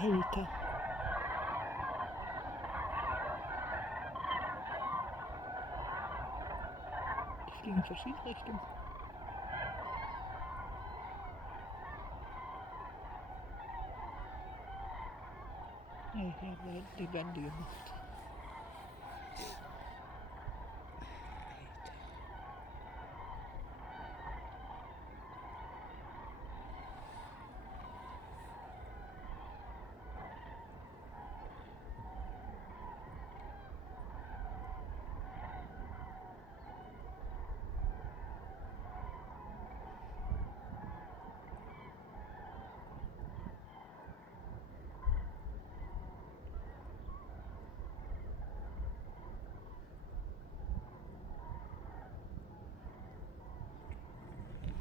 Alter. Die fliegen in verschiedene Richtungen. Ja, die werden die gemacht.